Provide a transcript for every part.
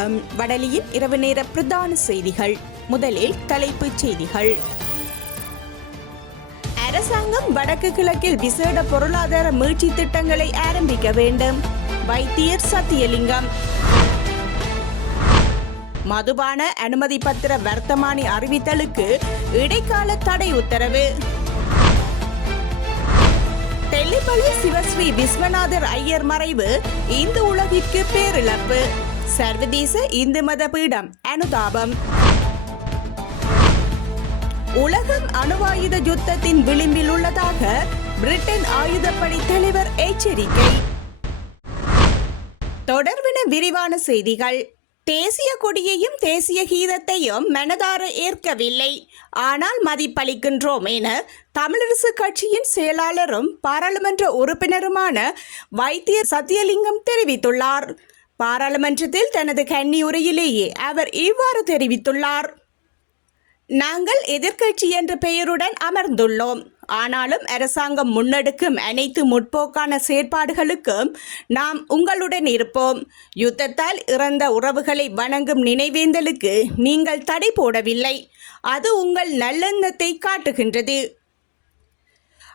வணக்கம். வடலியின் இரவு நேர பிரதான செய்திகள். முதலில் தலைப்புச் செய்திகள். அரசாங்கம் வடக்கு கிழக்கில் விசேட பொருளாதார மீட்சி திட்டங்களை ஆரம்பிக்க வேண்டும். வைத்தியர் சத்தியலிங்கம். மதுபான அனுமதி பத்திர வர்த்தமானி அறிவித்தலுக்கு இடைக்கால தடை உத்தரவு. தெல்லிப்பள்ளி சிவஸ்ரீ விஸ்வநாதர் ஐயர் மறைவு இந்து உலகிற்கு பேரிழப்பு. சர்வதேச இந்து மத பீடம் அனுதாபம். உலகம் அணுவாயுத யுத்தத்தின் விளிம்பில் உள்ளதாக பிரிட்டன் ஆயுதப்படை தலைவர் எச்சரிக்கை. தொடர்பின விரிவான செய்திகள். தேசிய கொடியையும் தேசிய கீதத்தையும் மனதார ஏற்கவில்லை. ஆனால் மதிப்பளிக்கின்றோம் என தமிழரசு கட்சியின் செயலாளரும் பாராளுமன்ற உறுப்பினருமான வைத்திய சத்தியலிங்கம் தெரிவித்துள்ளார். பாராளுமன்றத்தில் தனது கன்னி உரையிலேயே அவர் இவ்வாறு தெரிவித்துள்ளார். நாங்கள் எதிர்க்கட்சி என்ற பெயருடன் அமர்ந்துள்ளோம். ஆனாலும் அரசாங்கம் முன்னெடுக்கும் அனைத்து முற்போக்கான செயற்பாடுகளுக்கும் நாம் உங்களுடன் இருப்போம். யுத்தத்தால் இறந்த உறவுகளை வணங்கும் நினைவேந்தலுக்கு நீங்கள் தடை போடவில்லை. அது உங்கள் நல்லெண்ணத்தை காட்டுகின்றது.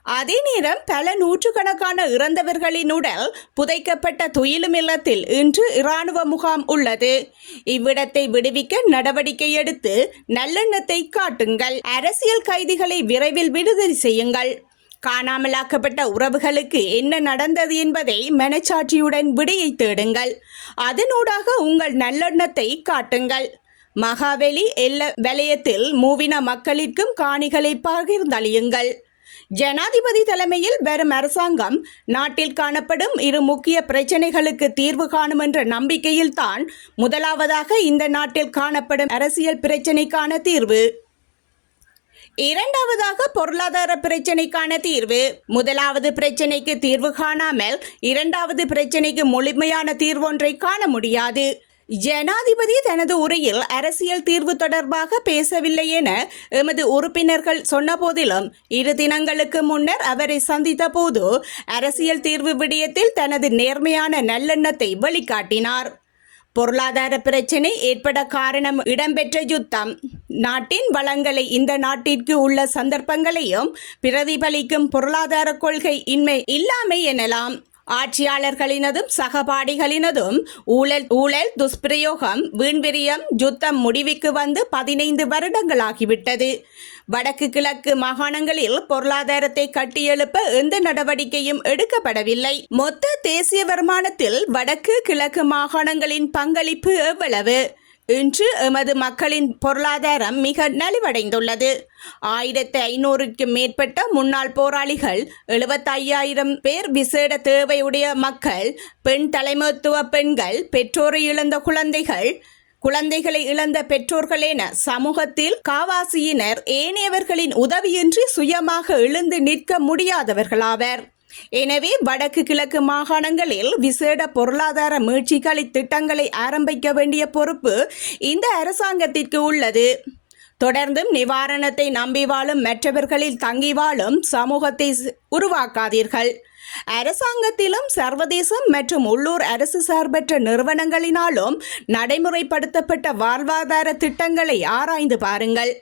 அதே நேரம் பல நூற்றுக்கணக்கான இறந்தவர்களின் உடல் புதைக்கப்பட்ட துயிலும் இல்லத்தில் இன்று இராணுவ முகாம் உள்ளது. இவ்விடத்தை விடுவிக்க நடவடிக்கை எடுத்து நல்லெண்ணத்தை காட்டுங்கள். அரசியல் கைதிகளை விரைவில் விடுதலை செய்யுங்கள். காணாமலாக்கப்பட்ட உறவுகளுக்கு என்ன நடந்தது என்பதை மனச்சாட்சியுடன் விடையை தேடுங்கள். அதனூடாக உங்கள் நல்லெண்ணத்தை காட்டுங்கள். மகாவெளி எல்ல வலயத்தில் மூவின மக்களிற்கும் காணிகளை பகிர்ந்தளியுங்கள். ஜனாதிபதி தலைமையில் வரும் அரசாங்கம் நாட்டில் காணப்படும் இரு முக்கிய பிரச்சனைகளுக்கு தீர்வு காணும் என்ற நம்பிக்கையில்தான் முதலாவதாக இந்த நாட்டில் காணப்படும் அரசியல் பிரச்சனைக்கான தீர்வு. இரண்டாவதாக பொருளாதார பிரச்சனைக்கான தீர்வு. முதலாவது பிரச்சனைக்கு தீர்வு காணாமல் இரண்டாவது பிரச்சனைக்கு முழுமையான தீர்வொன்றை காண முடியாது. ஜனாதிபதி தனது உரையில் அரசியல் தீர்வு தொடர்பாக பேசவில்லை என எமது உறுப்பினர்கள் சொன்னபோதிலும் இரு தினங்களுக்கு முன்னர் அவரை சந்தித்த போது அரசியல் தீர்வு விடயத்தில் தனது நேர்மையான நல்லெண்ணத்தை வெளிக்காட்டினார். பொருளாதார பிரச்சினை ஏற்பட காரணம் இடம்பெற்ற யுத்தம். நாட்டின் வளங்களை இந்த நாட்டிற்கு உள்ள சந்தர்ப்பங்களையும் பிரதிபலிக்கும் பொருளாதார கொள்கை இன்மை இல்லாமை எனலாம். ஆட்சியாளர்களினதும் சகபாடிகளினதும் ஊழல் ஊழல் துஷ்பிரயோகம் வீண்விரியம் யுத்தம் முடிவுக்கு வந்து பதினைந்து வருடங்களாகிவிட்டது. வடக்கு கிழக்கு மாகாணங்களில் பொருளாதாரத்தை கட்டியெழுப்ப எந்த நடவடிக்கையும் எடுக்கப்படவில்லை. மொத்த தேசிய வருமானத்தில் வடக்கு கிழக்கு மாகாணங்களின் பங்களிப்பு எவ்வளவு? இன்று எமது மக்களின் பொருளாதாரம் மிக நலிவடைந்துள்ளது. ஆயிரத்தி ஐநூறுக்கும் மேற்பட்ட முன்னாள் போராளிகள் எழுபத்தையாயிரம் பேர் விசேட தேவையுடைய மக்கள் பெண் தலைமைத்துவ பெண்கள் பெற்றோரை இழந்த குழந்தைகள் குழந்தைகளை இழந்த பெற்றோர்கள் என சமூகத்தில் காவாசியினர் ஏனையவர்களின் உதவியின்றி சுயமாக எழுந்து நிற்க முடியாதவர்களாவர். எனவே வடக்கு கிழக்கு மாகாணங்களில் விசேட பொருளாதார மீழ்ச்சிகளை திட்டங்களை ஆரம்பிக்க வேண்டிய பொறுப்பு இந்த அரசாங்கத்திற்கு உள்ளது. தொடர்ந்தும் நிவாரணத்தை நம்பி வாழும் மற்றவர்களில் தங்கி வாழும் சமூகத்தை உருவாக்காதீர்கள். அரசாங்கத்திலும் சர்வதேசம் மற்றும் உள்ளூர் அரசு சார்பற்ற நிறுவனங்களினாலும் நடைமுறைப்படுத்தப்பட்ட வாழ்வாதார திட்டங்களை ஆராய்ந்து பாருங்கள்.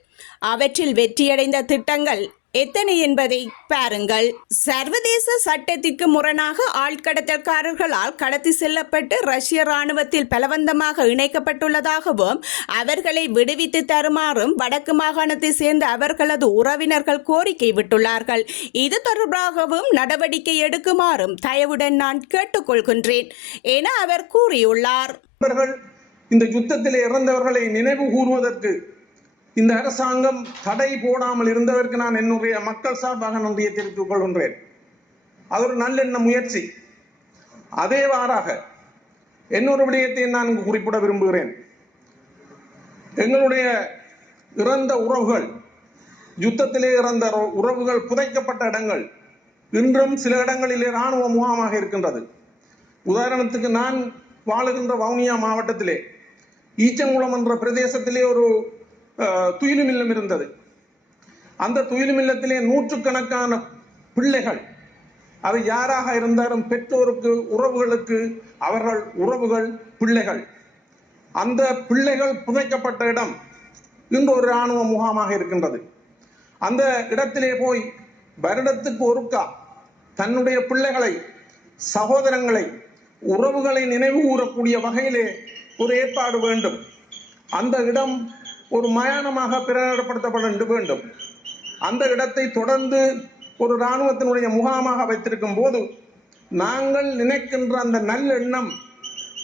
அவற்றில் வெற்றியடைந்த திட்டங்கள் எத்தனை என்பதை பாருங்கள். சர்வதேச சட்டத்திற்கு முரணாக ஆழ்கடத்தல்காரர்களால் கடத்தி செல்லப்பட்டு ரஷ்ய ராணுவத்தில் பலவந்தமாக இணைக்கப்பட்டுள்ளதாகவும் அவர்களை விடுவித்து தருமாறும் வடக்கு மாகாணத்தை சேர்ந்த அவர்களது உறவினர்கள் கோரிக்கை விட்டுள்ளார்கள். இது தொடர்பாகவும் நடவடிக்கை எடுக்குமாறும் தயவுடன் நான் கேட்டுக்கொள்கின்றேன் என அவர் கூறியுள்ளார். இந்த யுத்தத்தில் இறந்தவர்களை நினைவு கூறுவதற்கு இந்த அரசாங்கம் தடை போடாமல் இருந்ததற்கு நான் என்னுடைய மக்கள் சார்பாக நன்றியை தெரிவித்துக் கொள்கின்றேன். அது ஒரு நல்லெண்ண முயற்சி. அதேவாறாக இன்னொரு விடயத்தை நான் இங்கு குறிப்பிட விரும்புகிறேன். எங்களுடைய இறந்த உறவுகள் யுத்தத்திலே இறந்த உறவுகள் புதைக்கப்பட்ட இடங்கள் இன்றும் சில இடங்களிலே இராணுவ முகாமாக இருக்கின்றது. உதாரணத்துக்கு நான் வாழுகின்ற வவுனியா மாவட்டத்திலே ஈச்சங்குளம் என்ற பிரதேசத்திலே ஒரு துயிலும் இல்லம் இருந்தது. அந்த துயிலும் இல்லத்திலே நூற்றுக்கணக்கான பிள்ளைகள் அது யாராக இருந்தாலும் பெற்றோருக்கு உறவுகளுக்கு அவர்கள் உறவுகள் பிள்ளைகள். அந்த பிள்ளைகள் புதைக்கப்பட்ட இடம் இன்று ஒரு இராணுவ முகாமாக இருக்கின்றது. அந்த இடத்திலே போய் வருடத்துக்கு ஒருக்கா தன்னுடைய பிள்ளைகளை சகோதரங்களை உறவுகளை நினைவு கூறக்கூடிய வகையிலே ஒரு ஏற்பாடு வேண்டும். அந்த இடம் ஒரு மயானமாக பிரகடப்படுத்தப்பட வேண்டும். அந்த இடத்தை தொடர்ந்து ஒரு இராணுவத்தினுடைய முகாமாக வைத்திருக்கும் போது நாங்கள் நினைக்கின்ற அந்த நல்லெண்ணம்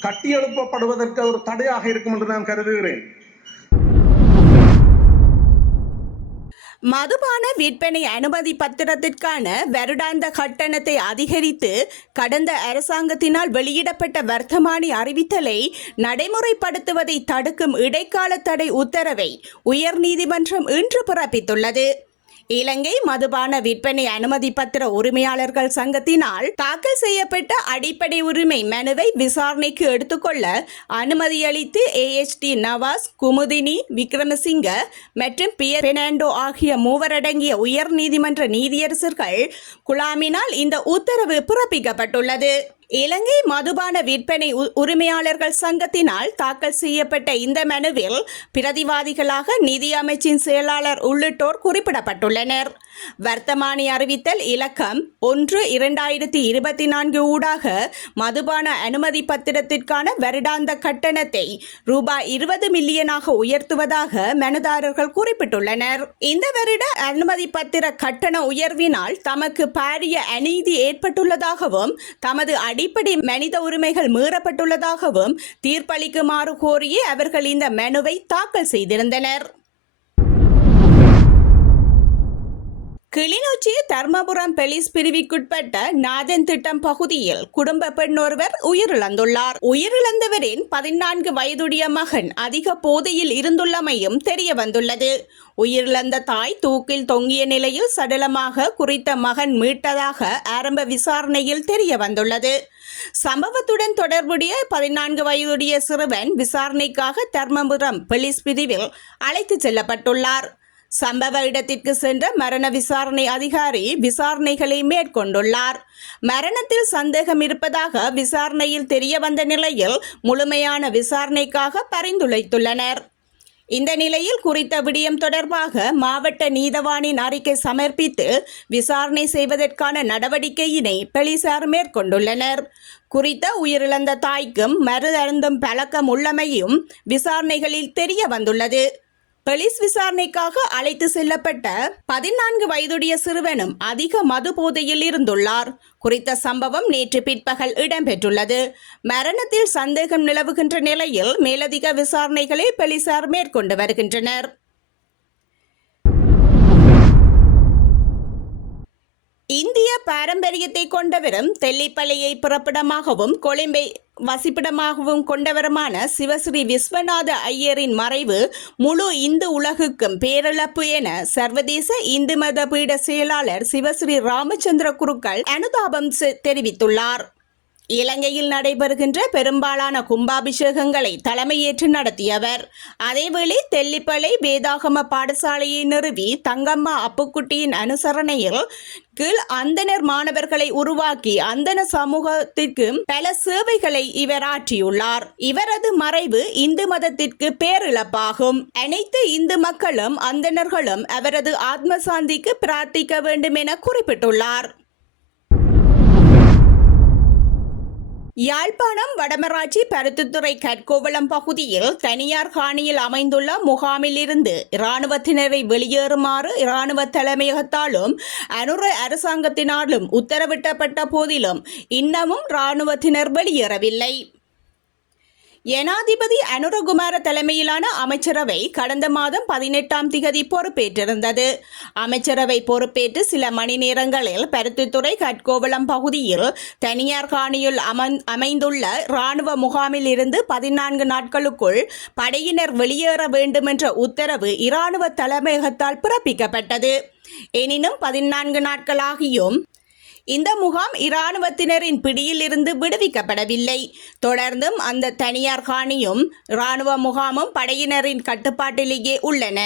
கட்டியெழுப்பப்படுவதற்கு ஒரு தடையாக இருக்கும் என்று நான் கருதுகிறேன். மதுபான விற்பனை அனுமதி பத்திரத்திற்கான வருடாந்த கட்டணத்தை அதிகரித்து கடந்த அரசாங்கத்தினால் வெளியிடப்பட்ட வர்த்தமானி அறிவித்தலை நடைமுறைப்படுத்துவதை தடுக்கும் இடைக்கால தடை உத்தரவை உயர்நீதிமன்றம் இன்று பிறப்பித்துள்ளது. இலங்கை மதுபான விற்பனை அனுமதி பத்திர உரிமையாளர்கள் சங்கத்தினால் தாக்கல் செய்யப்பட்ட அடிப்படை உரிமை மனுவை விசாரணைக்கு எடுத்துக்கொள்ள அனுமதியளித்து ஏஎச்டி நவாஸ் குமுதினி விக்ரமசிங்க மற்றும் பியர் பெர்னாண்டோ ஆகிய மூவரடங்கிய உயர் நீதிமன்ற நீதியரசர்கள் குழாமினால் இந்த உத்தரவு பிறப்பிக்கப்பட்டுள்ளது. இலங்கை மதுபான விற்பனை உ- உரிமையாளர்கள் சங்கத்தினால் தாக்கல் செய்யப்பட்ட இந்த மனுவில் பிரதிவாதிகளாக நிதி அமைச்சின் செயலாளர் உள்ளிட்டோர் குறிப்பிடப்பட்டுள்ளனர். வர்த்தமானி அறிவித்தல் இலக்கம் ஒன்று இரண்டாயிரத்தி இருபத்தி நான்கு ஊடாக மதுபான அனுமதி பத்திரத்திற்கான வருடாந்த கட்டணத்தை ரூபாய் இருபது மில்லியனாக உயர்த்துவதாக மனுதாரர்கள் குறிப்பிட்டுள்ளனர். இந்த வருட அனுமதி பத்திர கட்டண உயர்வினால் தமக்கு பாரிய அநீதி ஏற்பட்டுள்ளதாகவும் தமது அடிப்படை மனித உரிமைகள் மீறப்பட்டுள்ளதாகவும் தீர்ப்பளிக்குமாறு கோரியே அவர்கள் இந்த மனுவை தாக்கல் செய்திருந்தனர். கிளிநொச்சி தர்மபுரம் பெலிஸ் பிரிவுக்குட்பட்ட நாதன் திட்டம் பகுதியில் குடும்ப பெண் ஒருவர் உயிரிழந்துள்ளார். உயிரிழந்தவரின் பதினான்கு வயதுடைய மகன் அதிக போதையில் இருந்துள்ளமையும் தெரிய வந்துள்ளது உயிரிழந்த தாய் தூக்கில் தொங்கிய நிலையில் சடலமாக குறித்த மகன் மீட்டதாக ஆரம்ப விசாரணையில் தெரிய வந்துள்ளது சம்பவத்துடன் தொடர்புடைய பதினான்கு வயதுடைய சிறுவன் விசாரணைக்காக தர்மபுரம் போலீஸ் பிரிவில் அழைத்துச் செல்லப்பட்டுள்ளார். சம்பவ இடத்திற்கு சென்ற மரண விசாரணை அதிகாரி விசாரணைகளை மேற்கொண்டுள்ளார். மரணத்தில் சந்தேகம் இருப்பதாக விசாரணையில் தெரிய வந்த நிலையில் முழுமையான விசாரணைக்காக பரிந்துரைத்துள்ளனர். இந்த நிலையில் குறித்த விடயம் தொடர்பாக மாவட்ட நீதவானின் அறிக்கை சமர்ப்பித்து விசாரணை செய்வதற்கான நடவடிக்கையினை போலீசார் மேற்கொண்டுள்ளனர். குறித்த உயிரிழந்த தாய்க்கும் மறு அருந்தும் பழக்கம் உள்ளமையும் விசாரணைகளில் தெரிய வந்துள்ளது. போலீஸ் விசாரணைக்காக அழைத்து செல்லப்பட்ட பதினான்கு வயதுடைய சிறுவனும் அதிக மது போதையில் இருந்துள்ளார். குறித்த சம்பவம் நேற்று பிற்பகல் இடம்பெற்றுள்ளது. மரணத்தில் சந்தேகம் நிலவுகின்ற நிலையில் மேலதிக விசாரணைகளை போலீசார் மேற்கொண்டு வருகின்றனர். இந்திய பாரம்பரியத்தை கொண்டவரும் தெல்லிப்பள்ளியை பிறப்பிடமாகவும் கொழும்பை வசிப்பிடமாகவும் கொண்டவருமான சிவஸ்ரீ விஸ்வநாத ஐயரின் மறைவு முழு இந்து உலகுக்கும் பேரிழப்பு என சர்வதேச இந்து மத பீட செயலாளர் சிவஸ்ரீ ராமச்சந்திர குருக்கள் அனுதாபம் செ- தெரிவித்துள்ளார். இலங்கையில் நடைபெறுகின்ற பெரும்பாலான கும்பாபிஷேகங்களை தலைமையேற்று நடத்தியவர். அதேவேளை தெல்லிப்பளை வேதாகம பாடசாலையை நிறுவி தங்கம்மா அப்புக்குட்டியின் அனுசரணையில் கீழ் அந்தனர் மாணவர்களை உருவாக்கி அந்தன சமூகத்திற்கு பல சேவைகளை இவர் ஆற்றியுள்ளார். இவரது மறைவு இந்து மதத்திற்கு பேரிழப்பாகும். அனைத்து இந்து மக்களும் அந்தணர்களும் அவரது ஆத்ம சாந்திக்கு பிரார்த்திக்க வேண்டும் என குறிப்பிட்டுள்ளார். யாழ்ப்பாணம் வடமராட்சி பருத்தித்துறை கற்கோவளம் பகுதியில் தனியார் காணியில் அமைந்துள்ள முகாமில் இருந்து இராணுவத்தினரை வெளியேறுமாறு இராணுவ தலைமையகத்தாலும் அனுர அரசாங்கத்தினாலும் உத்தரவிட்டப்பட்ட போதிலும் இன்னமும் இராணுவத்தினர் வெளியேறவில்லை. ஜனாதிபதி அனுரகுமார தலைமையிலான அமைச்சரவை கடந்த மாதம் பதினெட்டாம் திகதி பொறுப்பேற்றிருந்தது. அமைச்சரவை பொறுப்பேற்று சில மணி நேரங்களில் பருத்தித்துறை கட்கோவளம் பகுதியில் தனியார் காணியில் அமைந்துள்ள இராணுவ முகாமில் இருந்து பதினான்கு நாட்களுக்குள் படையினர் வெளியேற வேண்டும் என்ற உத்தரவு இராணுவ தலைமையகத்தால் பிறப்பிக்கப்பட்டது. எனினும் பதினான்கு நாட்களாகியும் இந்த முகாம் இராணுவத்தினரின் பிடியில் இருந்து விடுவிக்கப்படவில்லை. தொடர்ந்தும் அந்த தனியார் காணியும் இராணுவ முகாமும் படையினரின் கட்டுப்பாட்டிலேயே உள்ளன.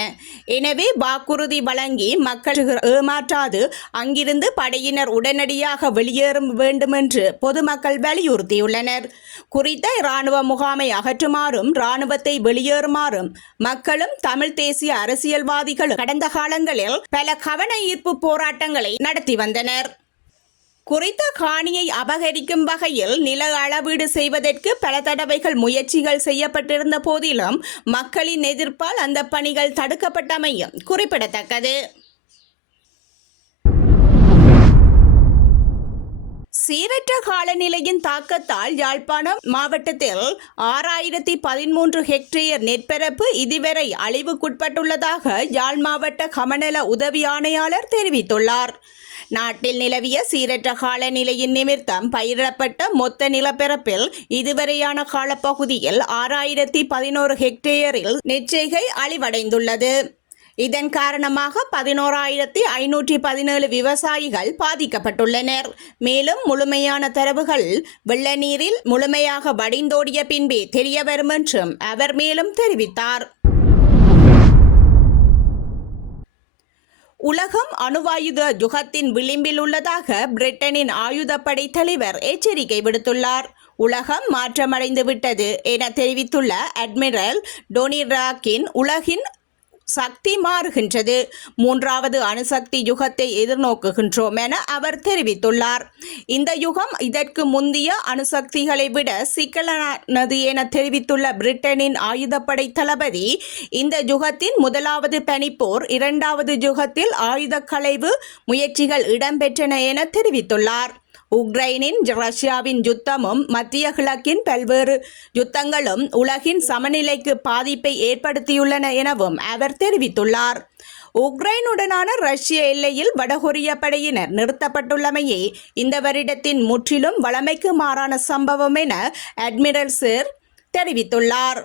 எனவே வாக்குறுதி வழங்கி மக்கள் ஏமாற்றாது. அங்கிருந்து படையினர் உடனடியாக வெளியேறும் வேண்டுமென்று பொதுமக்கள் வலியுறுத்தியுள்ளனர். குறித்த இராணுவ முகாமை அகற்றுமாறும் இராணுவத்தை வெளியேறுமாறும் மக்களும் தமிழ் தேசிய அரசியல்வாதிகளும் கடந்த காலங்களில் பல கவன ஈர்ப்பு போராட்டங்களை நடத்தி வந்தனர். குறித்த காணியை அபகரிக்கும் வகையில் நில அளவீடு செய்வதற்கு பல தடவைகள் முயற்சிகள் செய்யப்பட்டிருந்த போதிலும் மக்களின் எதிர்ப்பால் அந்த பணிகள் தடுக்கப்பட்டமையும் குறிப்பிடத்தக்கது. சீரற்ற காலநிலையின் தாக்கத்தால் யாழ்ப்பாணம் மாவட்டத்தில் ஆறாயிரத்தி பதிமூன்று ஹெக்டேயர் நெற்பரப்பு இதுவரை அழிவுக்குட்பட்டுள்ளதாக யாழ் மாவட்ட கமநல உதவி ஆணையாளர் தெரிவித்துள்ளார். நாட்டில் நிலவிய சீரற்ற காலநிலையின் நிமித்தம் பயிரிடப்பட்ட மொத்த நிலப்பரப்பில் இதுவரையான காலப்பகுதியில் ஆறாயிரத்தி பதினோரு ஹெக்டேயரில் நெச்சைகை அழிவடைந்துள்ளது. இதன் காரணமாக பதினோராயிரத்தி ஐநூற்றி பதினேழு விவசாயிகள் பாதிக்கப்பட்டுள்ளனர். மேலும் முழுமையான தரவுகள் வெள்ள நீரில் முழுமையாக வடிந்தோடிய பின்பே தெரியவரும் என்றும் அவர் மேலும் தெரிவித்தார். அணுவாயுத யுகத்தின் விளிம்பில் உள்ளதாக பிரிட்டனின் ஆயுதப்படை தலைவர் எச்சரிக்கை விடுத்துள்ளார். உலகம் மாற்றமடைந்து விட்டது என தெரிவித்துள்ள அட்மிரல் டோனி ராக்கின் உலகின் சக்தி மாறுகின்றது. மூன்றாவது அணுசக்தி யுகத்தை எதிர்நோக்குகின்றோம் என அவர் தெரிவித்துள்ளார். இந்த யுகம் இதற்கு முந்தைய அணுசக்திகளை விட சிக்கலானது என தெரிவித்துள்ள பிரிட்டனின் ஆயுதப்படை தளபதி இந்த யுகத்தின் முதலாவது பனிப்போர் இரண்டாவது யுகத்தில் ஆயுத களைவு முயற்சிகள் இடம்பெற்றன என தெரிவித்துள்ளார். உக்ரைனின் ரஷ்யாவின் யுத்தமும் மத்திய கிழக்கின் பல்வேறு யுத்தங்களும் உலகின் சமநிலைக்கு பாதிப்பை ஏற்படுத்தியுள்ளன எனவும் அவர் தெரிவித்துள்ளார். உக்ரைனுடனான ரஷ்ய எல்லையில் வடகொரிய படையினர் நிறுத்தப்பட்டுள்ளமையே இந்த வருடத்தின் முற்றிலும் வளமைக்கு மாறான சம்பவம் என அட்மிரல் சிர் தெரிவித்துள்ளார்.